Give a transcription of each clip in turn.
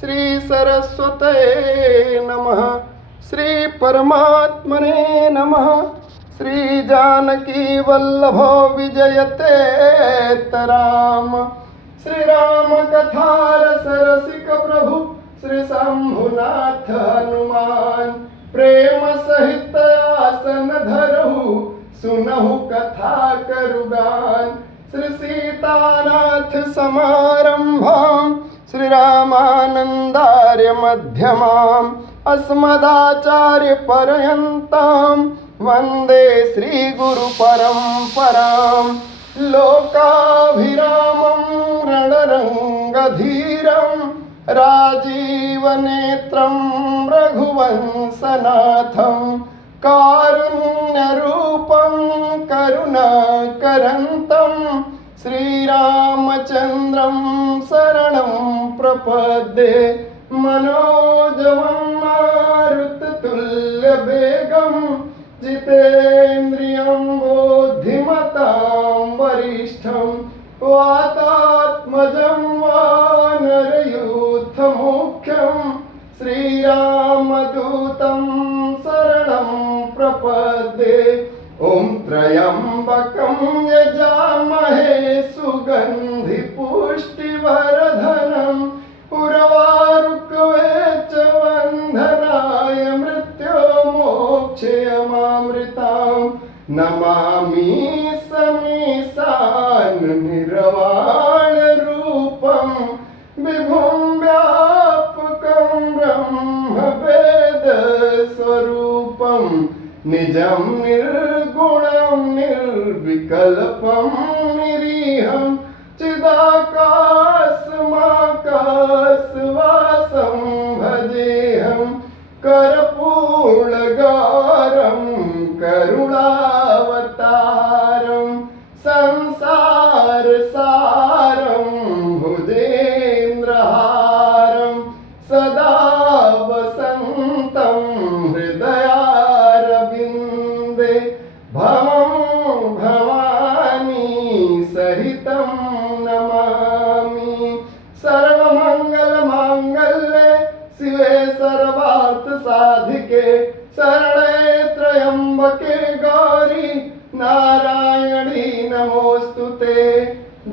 श्री सरस्वते नमः। श्री परमात्मने नमः। श्री जानकी वल्लभो विजयते राम। श्री राम कथा रस रसिक प्रभु श्री शंभुनाथ हनुमान। प्रेम सहित आसन धरहु सुनहु कथा करुगान। श्री सीतानाथ समारंभाम श्री रामानंदार्य मध्यमाम अस्मदाचार्य पर्यंताम वंदे श्री गुरु परंपराम। लोकाभिरामं रणरंगधीरं राजीवनेत्रं रघुवंशनाथं कारुण्यरूपं करुणाकरन्तं श्रीरामचन्द्रं शरणं प्रपद्ये। मनोजवं मारुततुल्यवेगं जितेन्द्रियं बुद्धिमतां वरिष्ठं वातात्मजं वानरयूथमुख्यं श्रीरामदूतं शरणं प्रपद्ये। ॐ त्र्यम्बकं यजामहे सुगन्धिपुष्टिवर्धनम् उर्वारुकवेच वन्धनाय मृत्युमोक्षयमामृताम्। नमामि समीशान्निर्वाणरूपं विभुं व्यापकं ब्रह्मवेदस्वरूपं निजं निर्गुणं निर्विकल्पं निरीहं चिदाकाशमाकाशवासं भजेऽहं कर्पूरगारं करुणावतारं संसारसारं भुजेन्द्रहारं सदा वसन्तं हृदयारविन्दे भवं भवानी सहितं नमामि। सर्वमंगलमांगल्ये शिवे सर्वार्थसाधिके शरणे त्र्यंबके गौरी नारायणी नमोस्तुते।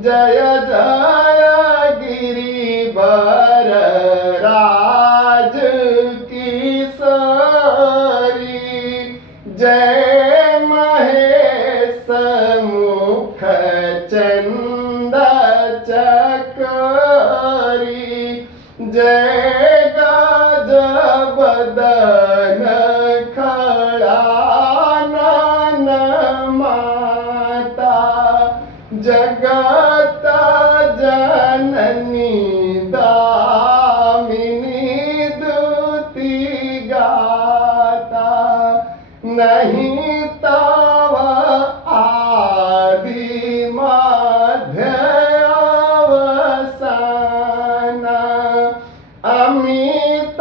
जय जय गिरिवर राज किशोरी जय महेश मुख चंद चकोरी जय गजबदन खड़ानन माता जगत जननी दामिनी दुति गाता। नहीं तव आदि मध्य अवसान अमित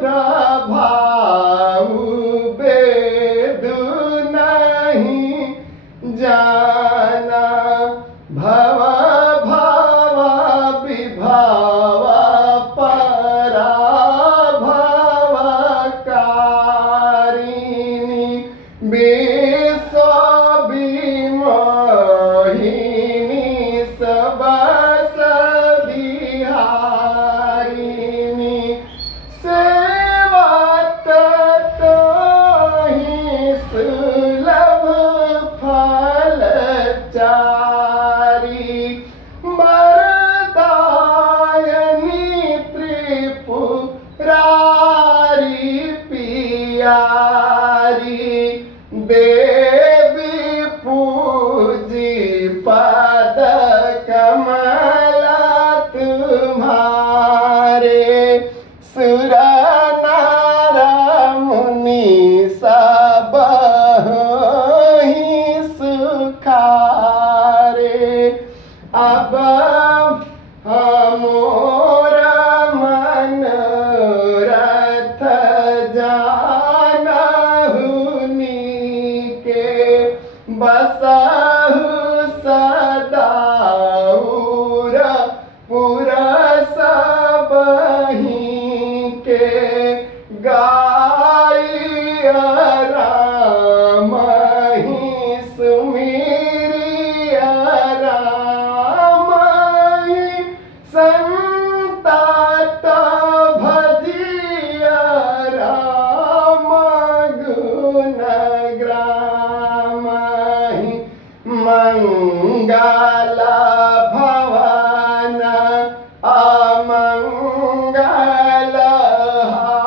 प्रभाव वेदु नहीं जाना। भव भव विभव पराभवकारिणी विश्वविमोहिनी सबस विहारिणी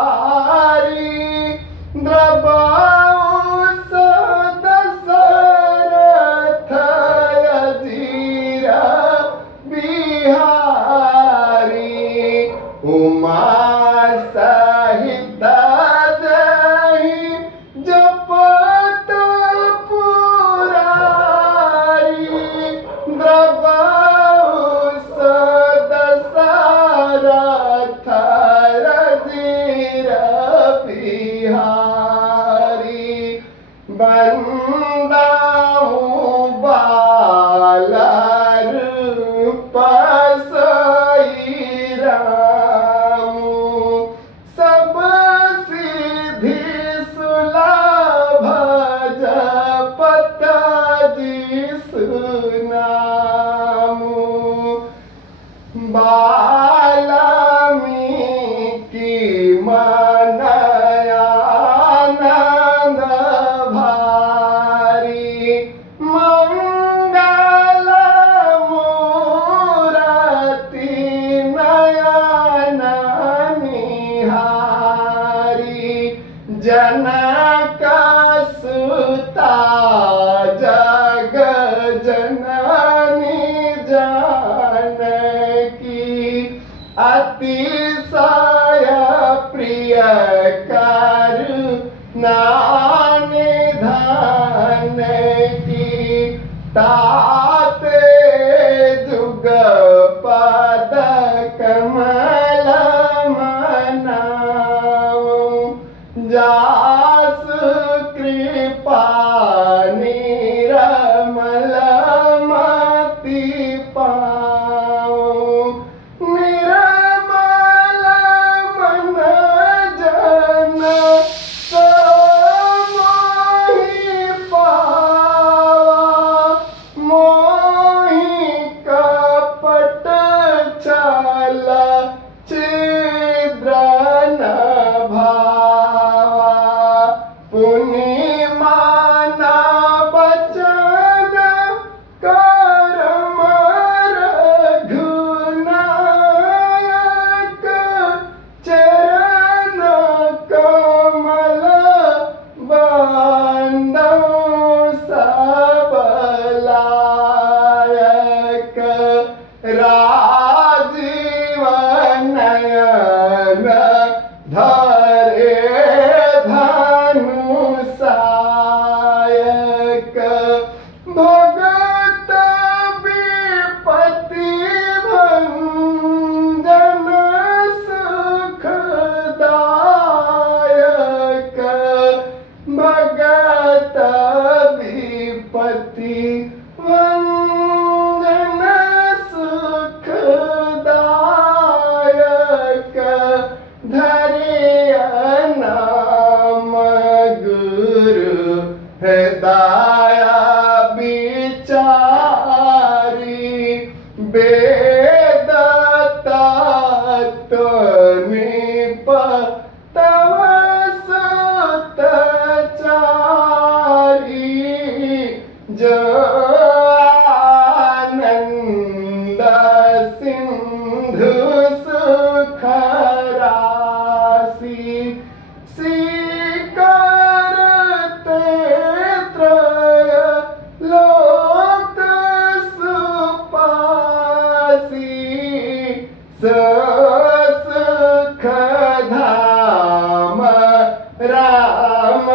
मंगलहारी द्रबाउस दशरथ अजीर बिहारी उमा सहित जहि जपत पुरारी द्रबाउस दशरथ अजीर बिहारी बंदाऊं बाल रूप सई रामू सब सिद्धि सुलभ जपत जिसु नामू वाल्मीकि मनयानंद भारी मंगल मूरति नयन निहारी जनक सुता जग जननी जानकी अतिशय प्रिय करुणा निधान की ताते जुग पद कमल मनाओ जास कृपा निरमल मति पाओ निर्मल मन जन मोहि पावा मोहि कपट छल छिद्र न भावा पुनि माना बचन कर्म रघुनायक चरण कमल बंदो सबलायक राजीव नयन धरे धनुषायक भगत विपत्ति भंजन सुखदायक भगत विपत्ति भंजन सुखदायक धरिय नाम गुरु हृदय विचारी वेद तत्व निप तव सुत चारी जो आनंद सिंधु सुख राशि करते त्रय लोक सुपासी सुख धाम राम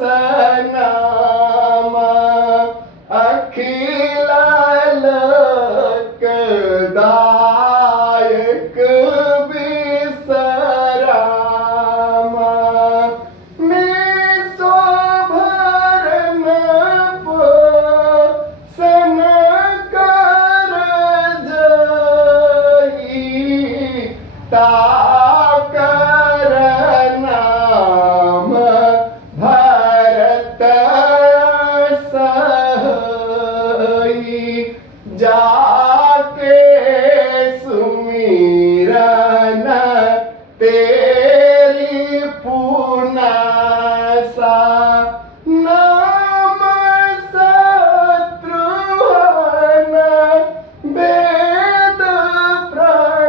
सनाम अखिल लोकदायक विसराम शोभरन पोषण कर जई ताकर नाम भरत सही जाके सुमिरन तेरी पुनासा नाम शत्रुघ्न वेद प्रणव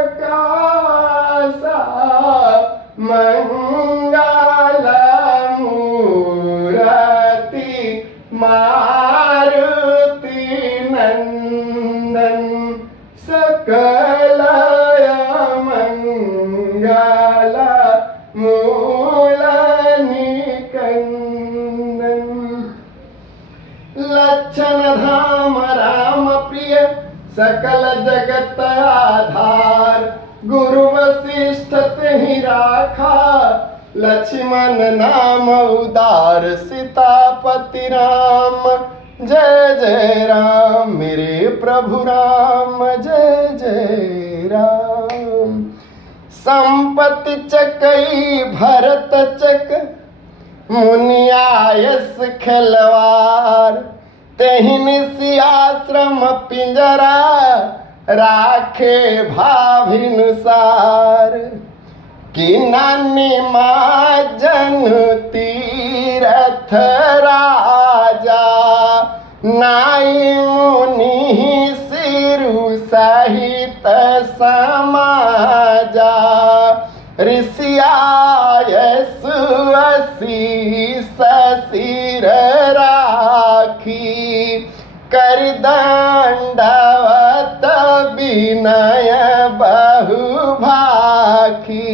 राखा। लक्ष्मण नाम उदार सीतापति राम। जय जय राम मेरे प्रभु राम, जय जय राम। संपत्ति चकई भरत चक, मुनियायस खिलवार। तेहिन सियाश्रम पिंजरा, राखे भाभिनुसार। कि नानी माजन तीरथ राजा, नाई मुनि सिरु सहित समाजा। ऋषियायस असीस सिर राखी। कर दंडवत विनय बहुभाखी।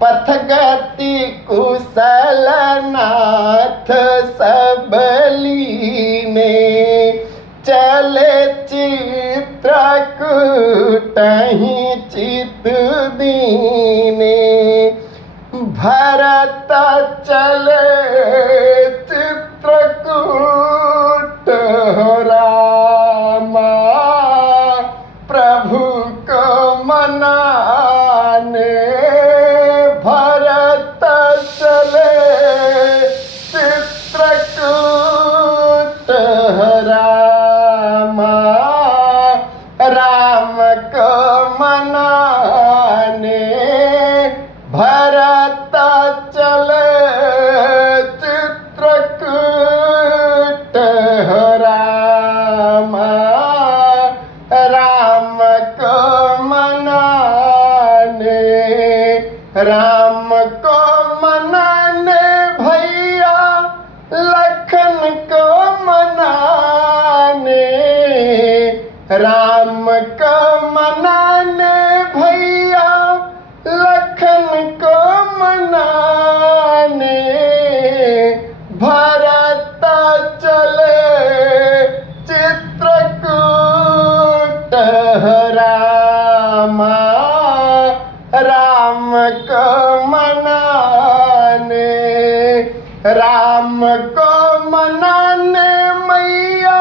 पथगति कुशल नाथ सब लीने। चले चित्रकूटहि चित दीने। भरत चले चित्रकूट रामा। प्रभु को मनाने। भरत चले चित्रकूट रामा। राम को मनाने। भरत चले चित्रकूट रामा। राम को मनाने। राम को मनाने भैया, लखन को मनाने। राम को मनाने भैया, लखन को मनाने। भरत चले चित्रकूट रामा। राम को मनाने। राम को मनाने मैया,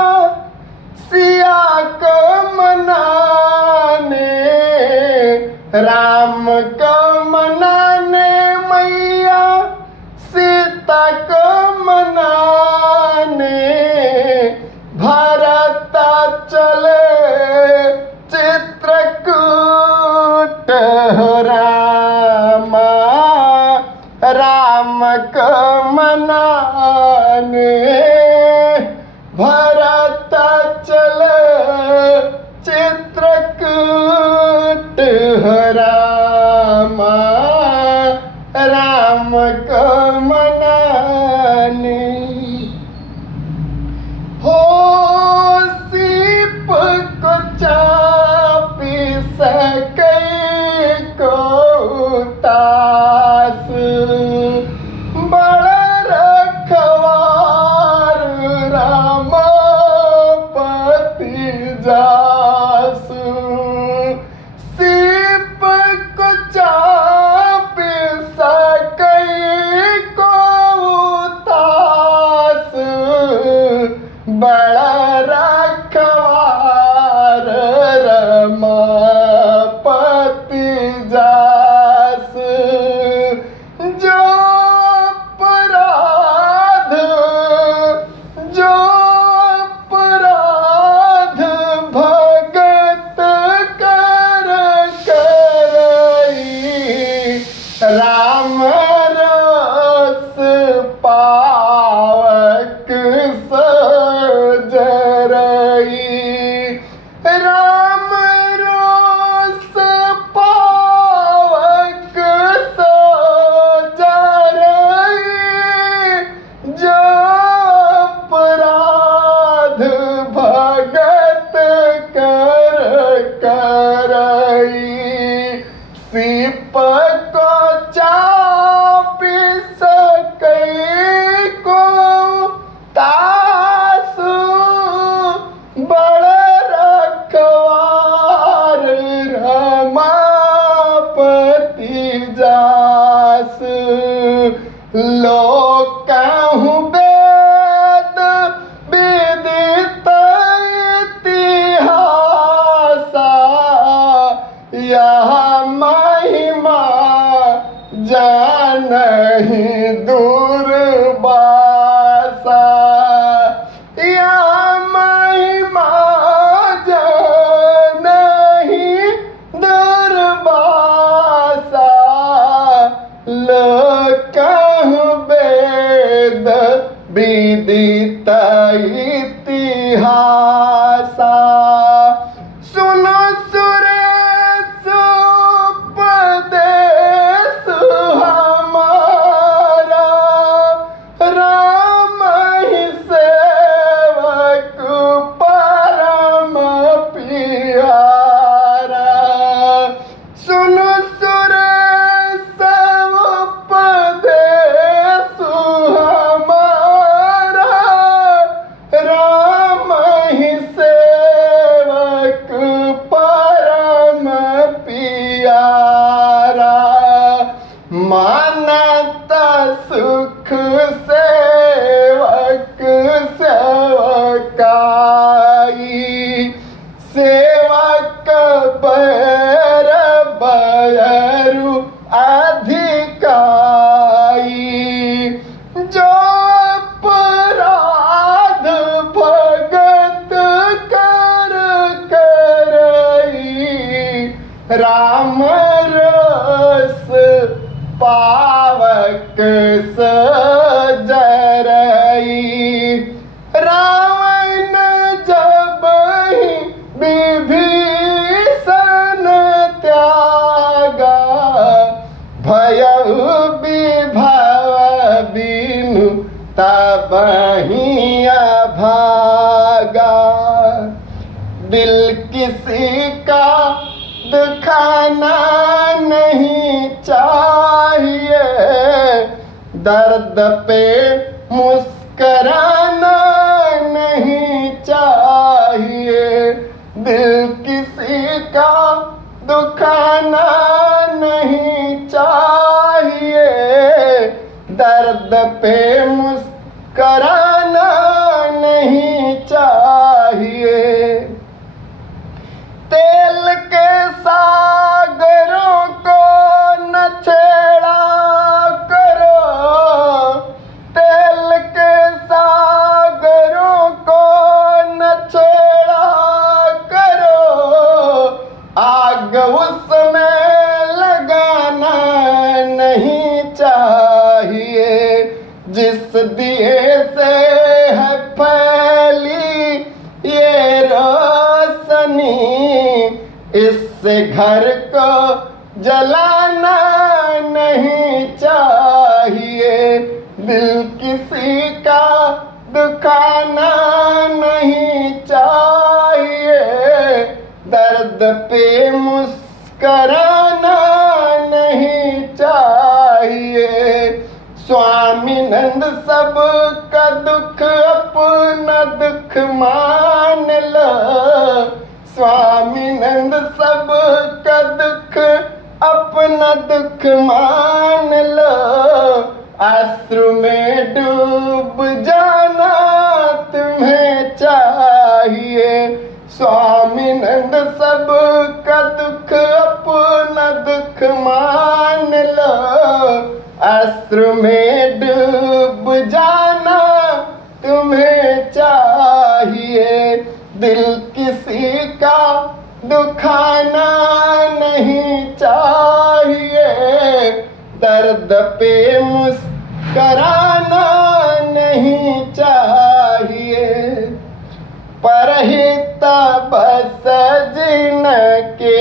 सिया को मनाने। राम को मनाने मैया, सीता को मनाने। भरत चले चित्रकूट रामा। राम को मनाने। भरत चले चित्रकूट रामा। राम को मनाने। हो सीप को चापी सके को तास। बड़ा रखवार रामापति जासु। सीप को चापी सके को तास। बड़ा रखवार रमापति जास। जो अपराध भगत कर करई। राम रस पावक सजरई। राम रस पावक सजरई। जो अपराध भगत कर करई। सीप को चापी सके को तासु। बड़ रखवार रमापति जा। यह महिमा जानहि दूर बासा, यह महिमा जानहि दूर बासा, लोकहु वेद विदित इतिहासा। सुनो सुरेश उपदेश हमारा, राम ही सेवक परम प्यारा। सुनो सुरेश उपदेश हमारा, राम ही सेवक परम प्यारा। मानत सुख सेवक सेवकाई, सेवक बैर बयरु अधिकाई। जो अपराध भगत कर करई, राम रस पावक सजरई। रावण जब ही विभीषण त्यागा, भयउ विभव बिनु तबहि भागा। दिल किसी का दुखाना नहीं चाहिए, दर्द पे मुस्कराना नहीं चाहिए। दिल किसी का दुखाना नहीं चाहिए, दर्द पे मुस्कराना नहीं चाहिए। तेल के सागरों को न छेड़ा करो, तेल के सागरों को न छेड़ा करो, आग उसमें लगाना नहीं चाहिए। जिस दिए से है फैली ये रोशनी, इससे घर को जलाना नहीं चाहिए। दिल किसी का दुखाना नहीं चाहिए, दर्द पे मुस्कराना नहीं चाहिए। स्वामी नंद सब का दुख अपना दुख मान लो, स्वामी नंद सब का दुख अपना दुख मान लो। अश्रु में डूब जाना तुम्हें चाहिए, स्वामी नंद सब का दुख अपना दुख मान लो। अश्रु में डूब जाना तुम्हें चाहिए। दिल किसी का दुखाना नहीं चाहिए, दर्द पे मुस्कराना नहीं चाहिए। परहित बस जिनके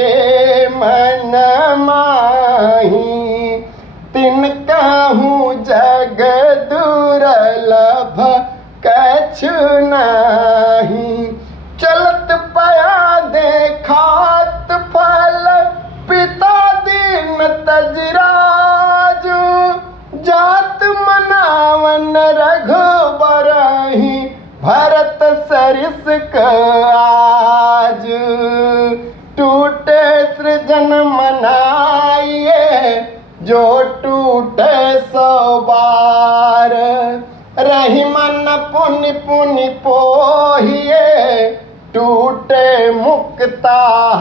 मन माही, तिनकाहू जग दुर्लभ कछु नाही। चलत पया देखात फल पिता दीन तजराजू, जात मनावन रघुबरहि भरत सरिस आज। टूटे सृजन मनाइए जो टूटे सौ बार, रही मन पुनि पुनि पोहिए टूटे मुक्ताहार।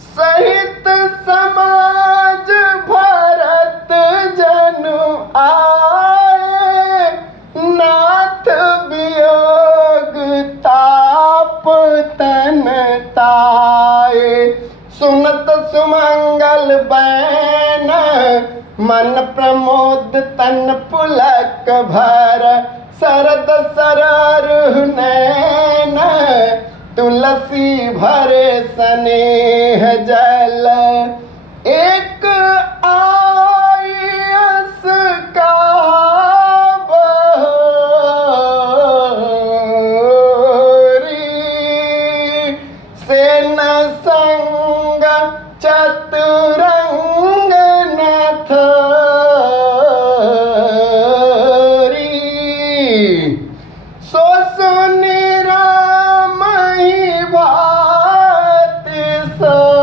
सहित समाज भरत जनु आए, नाथ वियोग ताप तन ताए। सुनत सुमंगल बैन, मन प्रमोद तन पुलक भर। शरद सरर नैन, तुलसी भरे स्नेह जल। एक आयस का सेन संग चतुरंग नथरी। सो सुनि राम ही भाति सच,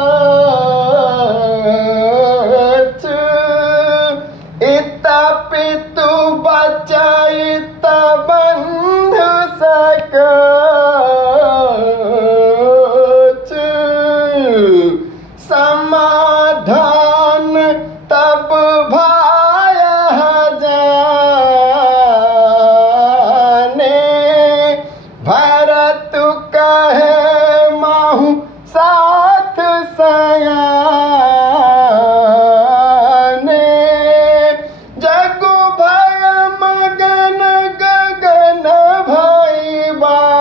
इत पितु बचैत बंधु सकच। समाधान तब भाया जाने, भरत कहे माहू साथ सयाने। जगु भय मगन गगन भई बानी,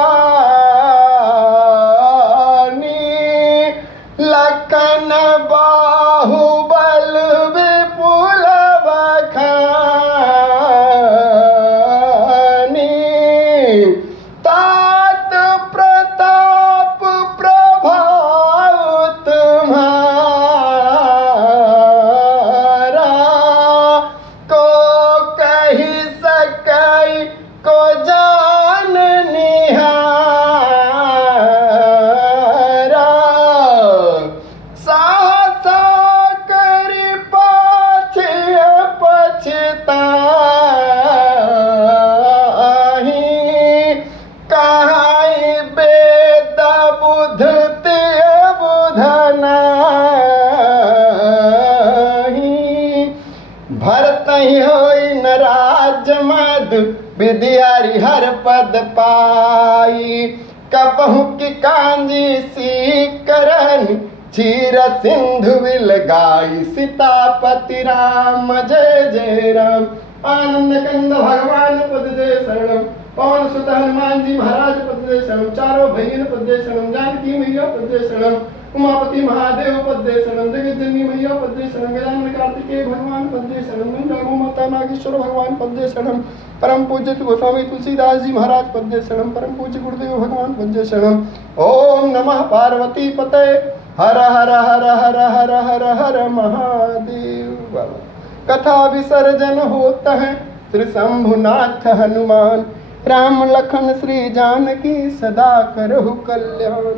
लखन बाहुबल विपुल बखानी। तात प्रताप प्रभाव तुम्हारा, को कही सकई को जान निहारा। सहसा करि पाछे पछताहि, कहाई वेद बुध तिय बुध नाही। भरत ही होई न राज मद, विद्यारि हर पद पाई। कपहु की कांजी सीकरन, क्षीर सिंधु विल गाई। सीतापति राम जय जय राम। आनंद कंद भगवान पद जय शरणम। पवन सुत हनुमान जी महाराज पद जय शरणम। चारों भैयन पद जय शरणम। जानकी मैया पद जय शरणम। उमापति महादेव पद जय शरणम। जगत जननी मैया पद जय शरणम। गजानन कार्तिकेय भगवान पद जय शरणम। गौ माता नागेश्वर भगवान पद जय शरणम। परम पूज्य गोस्वामी तुलसीदास जी महाराज पद जय शरणम। परम पूज्य गुरुदेव भगवान पद जय शरणम। ओम नमः पार्वती पते। हर हर हर हर हर हर हर महादेव। कथा विसर्जन होता है श्री शंभुनाथ हनुमान। राम लखन श्री जानकी सदा करहु कल्याण।